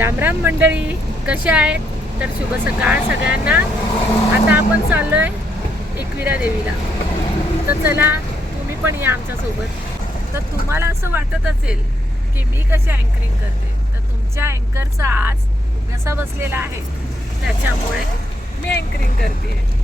रामराम मंडळी कसे आहेत? तर शुभ सकाळ सगळ्यांना. आता आपण चाललोय एकविरा देवीला. तर चला तुम्ही पण या आमच्यासोबत. तर तुम्हाला असं वाटत असेल की मी कशी अँकरिंग करते तर तुमच्या अँकरचा आज घसा बसलेला आहे. त्याच्यामुळे मी अँकरिंग करते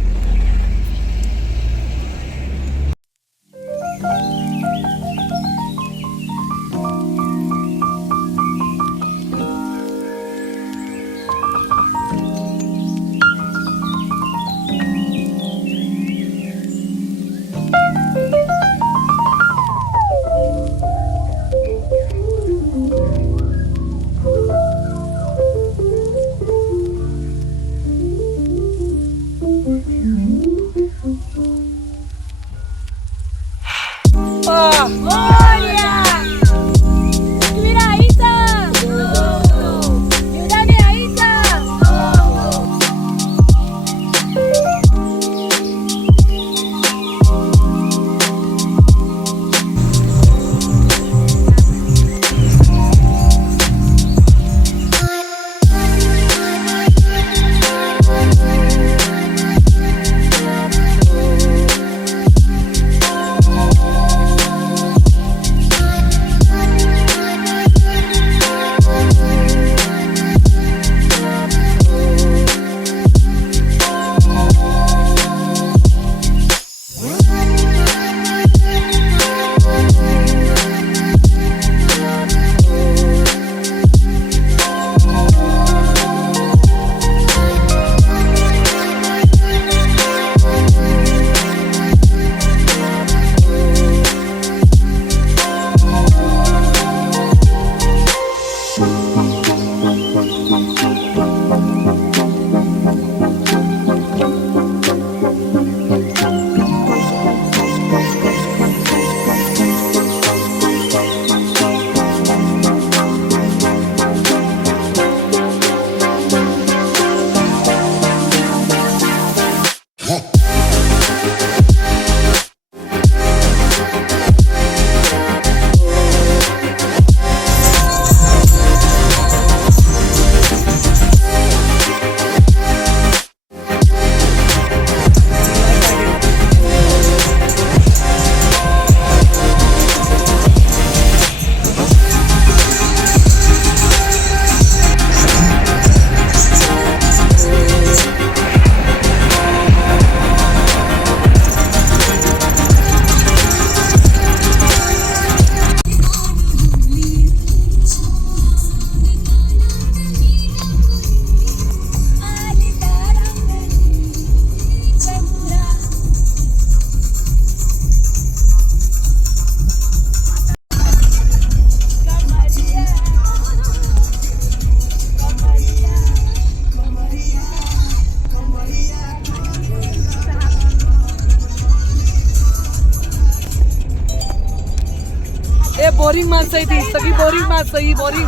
बोरिंग माणसं ही बोरिंग.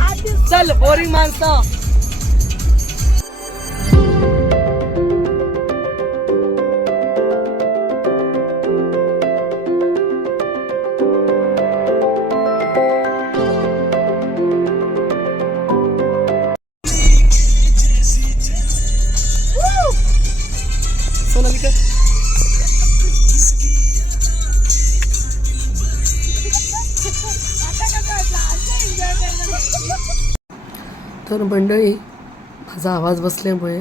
चल बोरिंग माणसं. मंडळी माझा आवाज बसल्यामुळे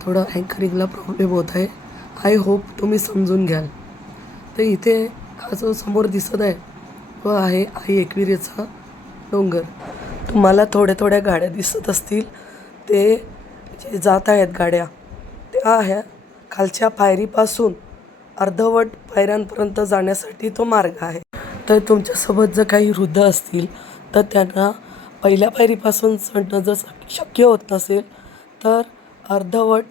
थोडं अँकरिंगला प्रॉब्लेम होत आहे. आय होप तुम्ही समजून घ्याल. तर इथे हा जो समोर दिसत आहे तो आहे आई एकविरेचा डोंगर. तुम्हाला थोड्या थोड्या गाड्या दिसत असतील. ते जे जात आहेत गाड्या त्या आहे खालच्या पायरीपासून अर्धवट पायऱ्यांपर्यंत जाण्यासाठी तो मार्ग आहे. तर तुमच्यासोबत जर काही वृद्ध असतील तर त्यांना पहिल्या पायरीपासून चढणं जर शक्य होत नसेल तर अर्धवट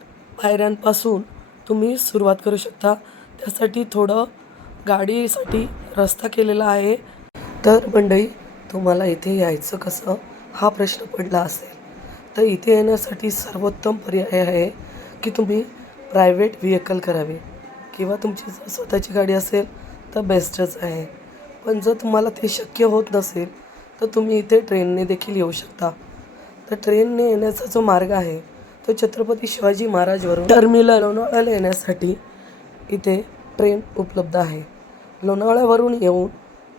पायऱ्यांपासून तुम्ही सुरुवात करू शकता. त्यासाठी थोडं गाडीसाठी रस्ता केलेला आहे. तर मंडळी तुम्हाला इथे यायचं कसं? हा प्रश्न पडला असेल. तर इथे येण्यासाठी सर्वोत्तम पर्याय आहे की तुम्ही प्रायव्हेट व्हेकल करावे. किंवा तुमची जर स्वतःची गाडी असेल तर बेस्टच आहे. पण जर तुम्हाला ते शक्य होत नसेल तर तुम्ही इथे ट्रेनने देखील येऊ शकता. तर ट्रेनने येण्याचा जो मार्ग आहे तो छत्रपती शिवाजी महाराजवरून टर्मिनल लोणावळ्याला येण्यासाठी इथे ट्रेन उपलब्ध आहे. लोणावळ्यावरून येऊन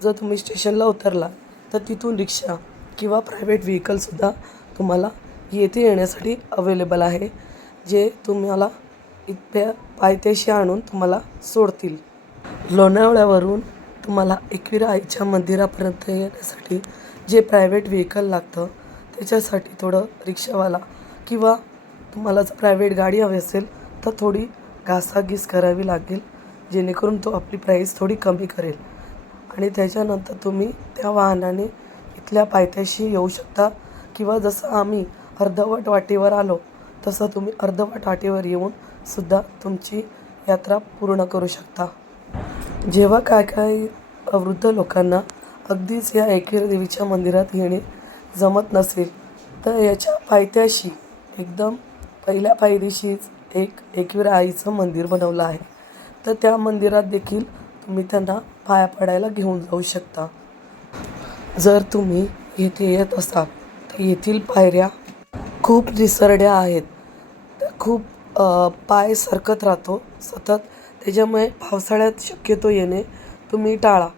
जर तुम्ही स्टेशनला उतरला तर तिथून रिक्षा किंवा प्रायव्हेट व्हेकलसुद्धा तुम्हाला येथे येण्यासाठी अवेलेबल आहे जे तुम्हाला इथल्या पायथ्याशी आणून तुम्हाला सोडतील. लोणावळ्यावरून तुम्हाला एकविरा आईच्या मंदिरापर्यंत येण्यासाठी जे प्रायव्हेट व्हेकल लागतं त्याच्यासाठी थोडं रिक्षावाला किंवा तुम्हाला जर प्रायव्हेट गाडी हवी असेल तर थोडी घासाघीस करावी लागेल जेणेकरून तो आपली प्राईस थोडी कमी करेल. आणि त्याच्यानंतर तुम्ही त्या वाहनाने इथल्या पायथ्याशी येऊ शकता किंवा जसं आम्ही अर्धवट वाटेवर आलो तसं तुम्ही अर्धवट वाटेवर येऊन सुद्धा तुमची यात्रा पूर्ण करू शकता. जेव्हा काय काय वृद्ध लोकांना अगदीच या एकवीर देवीच्या मंदिरात येणे जमत नसेल तर याच्या पायथ्याशी एकदम पहिल्या पायरीशीच एक एकवीर आईचं मंदिर बनवलं आहे. तर त्या मंदिरात देखील तुम्ही त्यांना पाया पडायला घेऊन जाऊ शकता. जर तुम्ही येथे येत असाल तर येथील पायऱ्या खूप निसरड्या आहेत. खूप पाय सरकत राहतो सतत. त्याच्यामुळे पावसाळ्यात शक्यतो येणे तुम्ही टाळा.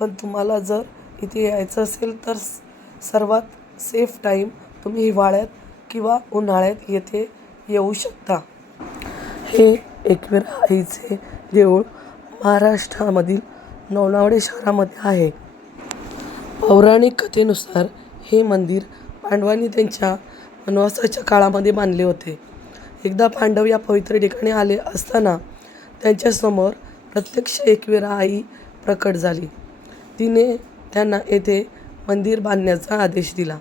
पण तुम्हाला जर इथे यायचं असेल तर सर्वात सेफ टाईम तुम्ही हिवाळ्यात किंवा उन्हाळ्यात येथे येऊ शकता. हे एकविरा आईचे देऊळ महाराष्ट्रामधील नवनावडे शहरामध्ये आहे. पौराणिक कथेनुसार हे मंदिर पांडवांनी त्यांच्या वनवासाच्या काळामध्ये बांधले होते. एकदा पांडव या पवित्र ठिकाणी आले असताना त्यांच्यासमोर प्रत्यक्ष एकविरा आई प्रकट झाली. तिने त्यांना येथे मंदिर बांधण्याचा आदेश दिला.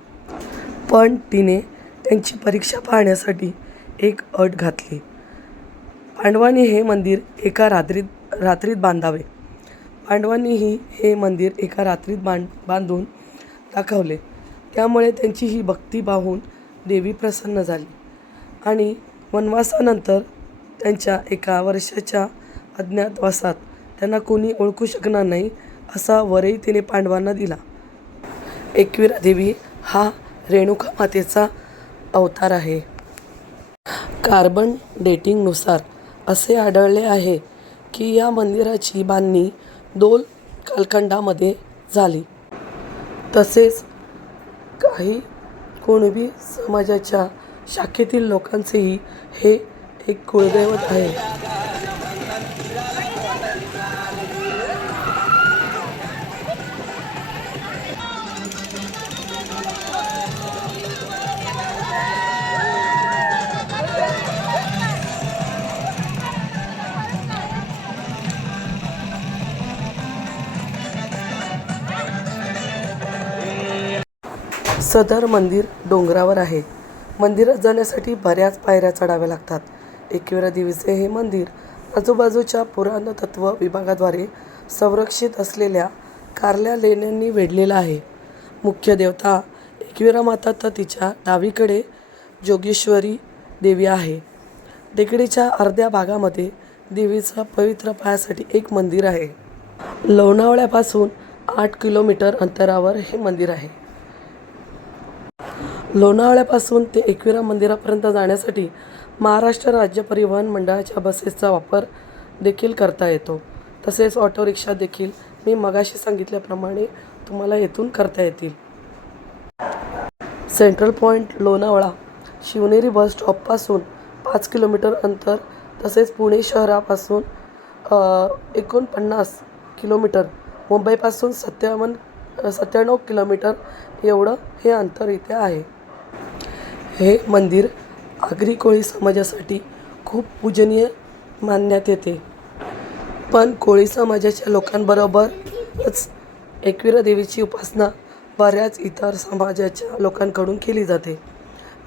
पण तिने त्यांची परीक्षा पाहण्यासाठी एक अट घातली. पांडवांनी हे मंदिर एका रात्रीत रात्रीत बांधावे. पांडवांनीही हे मंदिर एका रात्रीत बांध बांधून दाखवले त्यामुळे त्यांची ही भक्ती पाहून देवी प्रसन्न झाली. आणि वनवासानंतर त्यांच्या एका वर्षाच्या अज्ञातवासात त्यांना कोणी ओळखू शकणार नाही असा वरही तिने पांडवांना दिला. एकविरा देवी हा रेणुका मातेचा अवतार आहे. कार्बन डेटिंगनुसार असे आढळले आहे की या मंदिराची बांधणी दोन कालखंडामध्ये झाली. तसेच काही कुणबी समाजाच्या शाखेतील लोकांचेही हे एक कुळदैवत आहे. सदर मंदिर डोंगरावर आहे. मंदिरात जाण्यासाठी बऱ्याच पायऱ्या चढाव्या लागतात. एकविरा देवीचे हे मंदिर आजूबाजूच्या पुराणतत्व विभागाद्वारे संरक्षित असलेल्या कारल्या लेण्यांनी वेढलेलं आहे. मुख्य देवता एकविरा माता तर तिच्या डावीकडे जोगेश्वरी देवी आहे. टेकडीच्या अर्ध्या भागामध्ये देवीचा पवित्र पायासाठी एक मंदिर आहे. लोणावळ्यापासून आठ किलोमीटर अंतरावर हे मंदिर आहे. लोणावळ्यापासून ते एकविरा मंदिरापर्यंत जाण्यासाठी महाराष्ट्र राज्य परिवहन मंडळाच्या बसेसचा वापर देखील करता येतो. तसेच ऑटो रिक्षा देखील मी मगाशी सांगितल्याप्रमाणे तुम्हाला येथून करता येतील. Central point Lonavala Shivneri bus स्टॉपपासून पाच किलोमीटर अंतर तसेच पुणे शहरापासून एकोणपन्नास किलोमीटर मुंबईपासून सत्यावन्न सत्त्याण्णव किलोमीटर एवढं हे अंतर इथे आहे. हे मंदिर आगरी कोळी समाजासाठी खूप पूजनीय मानण्यात येते. पण कोळी समाजाच्या लोकांबरोबरच एकविरा देवीची उपासना बऱ्याच इतर समाजाच्या लोकांकडून केली जाते.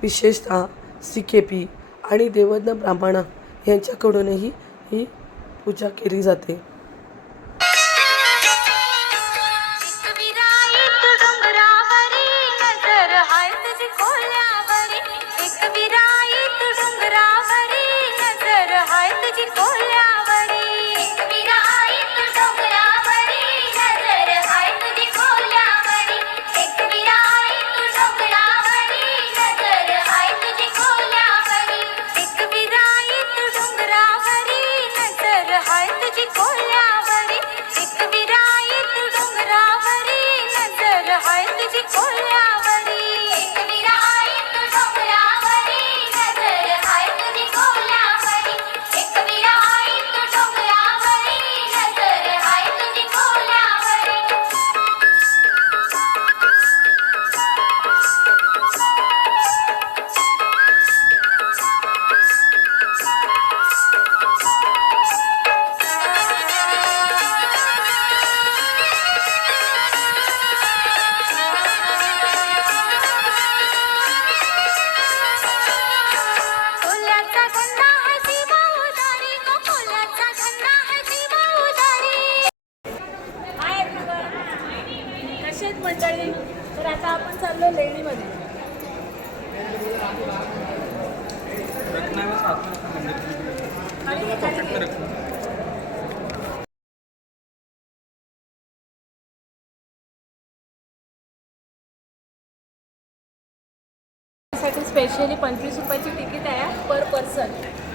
विशेषतः सी के पी आणि देवज्ञ ब्राह्मण यांच्याकडूनही ही पूजा केली जाते. स्पेशली पंचवीस रुपयाची तिकीट आहे पर पर्सन.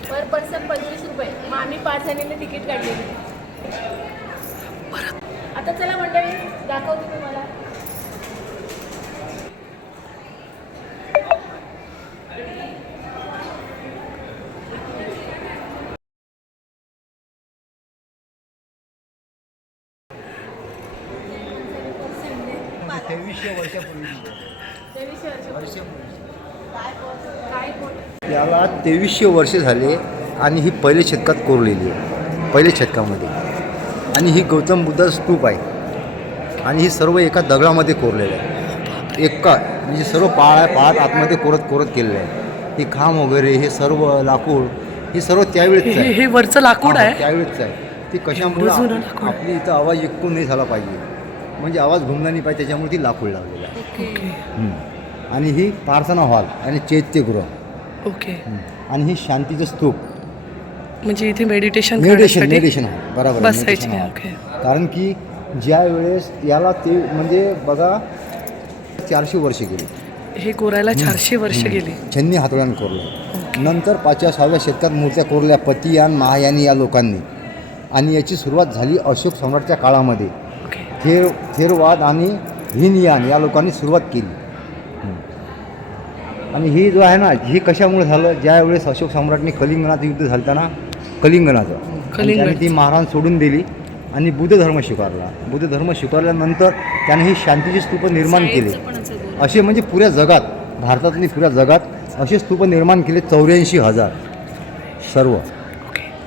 पर पर्सन पंचवीस रुपये. मग आम्ही पाच जणींनी तिकीट काढलेली. आता चला मंडळी दाखवते तुम्हाला तेवीसशे वर्षापूर्वी तेवीसशे वर्ष काय बोल याला तेवीसशे वर्ष झाले आणि ही पहिले शतकात कोरलेली आहे पहिले शतकामध्ये आणि ही गौतम बुद्ध स्तूप आहे. आणि ही सर्व एका दगडामध्ये कोरलेलं आहे. एका म्हणजे सर्व पाळा पाळात आतमध्ये कोरत कोरत केलेलं आहे. ही खांब वगैरे हे सर्व लाकूड हे सर्व त्यावेळेच हे आहे. हे वरचं लाकूड आहे? त्यावेळेच आहे. ती कशामुळे. आपली इथं आवाज ऐकून नाही झाला पाहिजे. म्हणजे आवाज घुमला नाही पाहिजे त्याच्यामुळे ती लाकूड लावलेलं आहे. आणि ही प्रार्थना हॉल आणि चैत्यगृह ओके. आणि ही शांतीचं स्तूप. म्हणजे इथे मेडिटेशन मेडिटेशन मेडिटेशन आहे. बरोबर बसायचे. कारण की ज्या वेळेस याला ते म्हणजे बघा चारशे वर्ष गेली. हे कोरायला चारशे वर्ष गेली. छन्नी हातोड्यानं कोरलं. नंतर पाचव्या सहाव्या शतकात मूर्त्या कोरल्या पतियान महायानी या लोकांनी. आणि याची सुरुवात झाली अशोक सम्राटच्या काळामध्ये. थेर थेरवाद आणि हिनयान या लोकांनी सुरुवात केली. आणि ही जो आहे ना ही कशामुळे झालं? ज्या वेळेस अशोक सम्राटने कलिंगनाचं युद्ध झालं ना कलिंगनाचं. आणि कलिंगड. त्याने ती महाराज सोडून दिली आणि बुद्ध धर्म स्वीकारला. बुद्ध धर्म स्वीकारल्यानंतर त्याने ही शांतीची स्तूप निर्माण केली. असे म्हणजे पुऱ्या जगात भारतातली पुऱ्या जगात असे स्तूप निर्माण केले चौऱ्याऐंशी हजार. सर्व.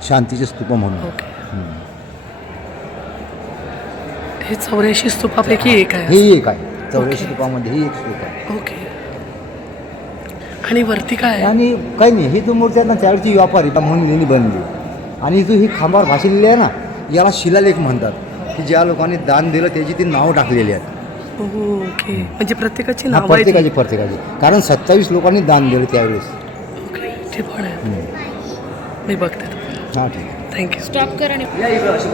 शांतीचे स्तूप म्हणून. हे चौऱ्याऐंशी स्तूपापैकी एक आहे. हे एक आहे. चौऱ्याऐंशी स्तूपामध्ये ही एक स्तूप आहे. ओके. आणि वरती काय? आहे आणि काही नाही ही जो मूर्ती आहे ना त्यावेळची व्यापारी म्हणून यांनी बनली. आणि जो ही खांबावर भासलेली आहे ना याला शिलालेख म्हणतात. की ज्या लोकांनी दान दिलं त्याची ती नावं टाकलेली आहेत. ओके. म्हणजे प्रत्येकाची नाव आहे प्रत्येकाची प्रत्येकाची. कारण सत्तावीस लोकांनी दान दिलं त्यावेळेस. ओके ते पण आहे. मी बघते हां ठीक आहे. थँक्यू स्टॉप कर आणि या इकडं अशी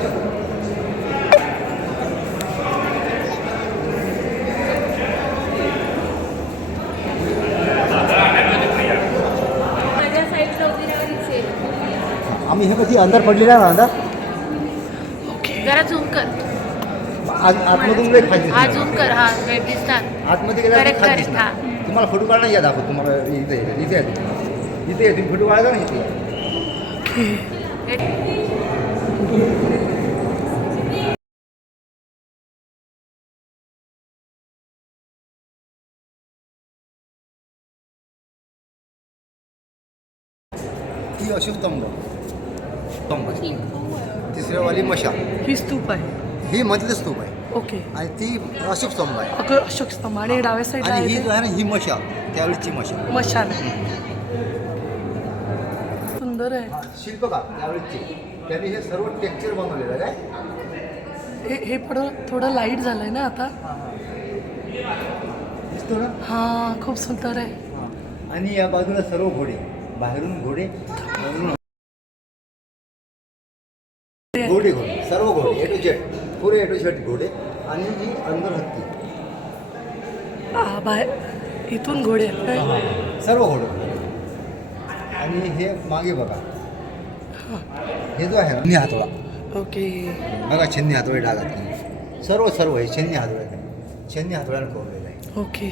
माझ्या साईडला होती ना हे कधी अंदर पडलेलं आहे ना अंदर ओके जरा झूम कर आत आतमधून लई खाली हा. झूम कर हा वेब दिसतात आतमध्ये गेल्यावर Correct, खाली correct, दिसणार. हा. तुम्हाला फोटो काढणं या दाखव तुम्हाला इथे इथे आहे तुम्ही. इथे आहे तुम्ही फोटो काढा ना इथे ही अशोक स्तंभ मशाल ही स्तूप आहे. ही मधले स्तूप आहे. ओके. आणि ती अशोक स्तंभ आहे. अशोक स्तंभ. आणि डाव्या आणि ही जो आहे ना ही मशाल त्यावेळीची मशाल मशाल सुंदर आहे. शिल्पकार त्यावेळीची. त्यांनी हे सर्व टेक्चर बनवलेलं आहे. हे हे थोडं थोडं लाइट झालंय ना आता? दिसतो ना? हा खूप सुंदर आहे. आणि या बाजूला सर्व घोडे बाहेरून घोडे. पुरे ए टू झेड घोडे आणि ही अंदर हत्ती बाहेर इथून घोडे. सर्व घोडे. आणि हे मागे बघा. हे. जो आहे ना, छन्नी हातोडा ओके. बघा छन्नी हातोडे डागात सर्व सर्व हे छन्नी हातोड्या छन्नी हातोड्यानं कोरलेलं आहे. ओके.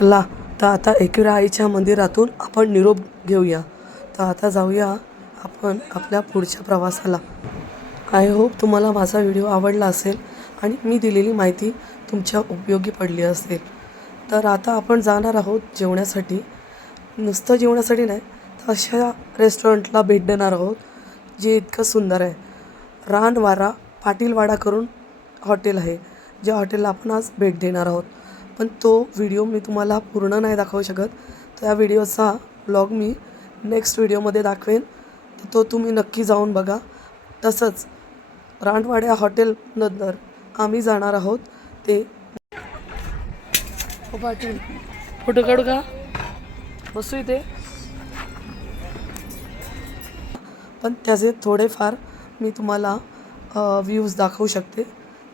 चला तर आता एकविरा आईच्या मंदिरातून आपण निरोप घेऊया. तर आता जाऊया आपण आपल्या पुढच्या प्रवासाला. आय होप तुम्हाला माझा व्हिडिओ आवडला असेल आणि मी दिलेली माहिती तुमच्या उपयोगी पडली असेल. तर आता आपण जाणार आहोत जेवण्यासाठी. नुसतं जेवण्यासाठी नाही तर अशा रेस्टॉरंटला भेट देणार आहोत जे इतकं सुंदर आहे. रानवारा पाटीलवाडा करून हॉटेल आहे ज्या हॉटेलला आपण आज भेट देणार आहोत. पण तो व्हिडिओ मी तुम्हाला पूर्ण नाही दाखवू शकत. तर त्या व्हिडिओचा ब्लॉग मी नेक्स्ट व्हिडिओमध्ये दाखवेन. तर तो तुम्ही नक्की जाऊन बघा. तसंच रानवाड्या हॉटेलनंतर आम्ही जाणार आहोत. ते पाटील फोटो काढू का? बसू इथे. पण त्याचे थोडेफार मी तुम्हाला व्ह्यूज दाखवू शकते.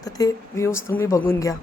तर ते व्ह्यूज तुम्ही बघून घ्या.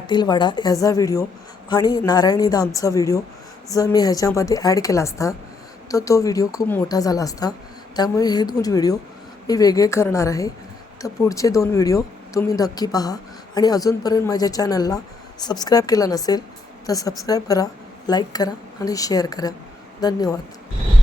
पाटीलवाडा याचा व्हिडिओ आणि नारायणी दामचा व्हिडिओ जर मी ह्याच्यामध्ये ॲड केला असता तर तो व्हिडिओ खूप मोठा झाला असता. त्यामुळे हे दोन व्हिडिओ मी वेगळे करणार आहे. तर पुढचे दोन व्हिडिओ तुम्ही नक्की पहा. आणि अजूनपर्यंत माझ्या चॅनलला सबस्क्राईब केलं नसेल तर सबस्क्राईब करा लाईक करा आणि शेअर करा. धन्यवाद.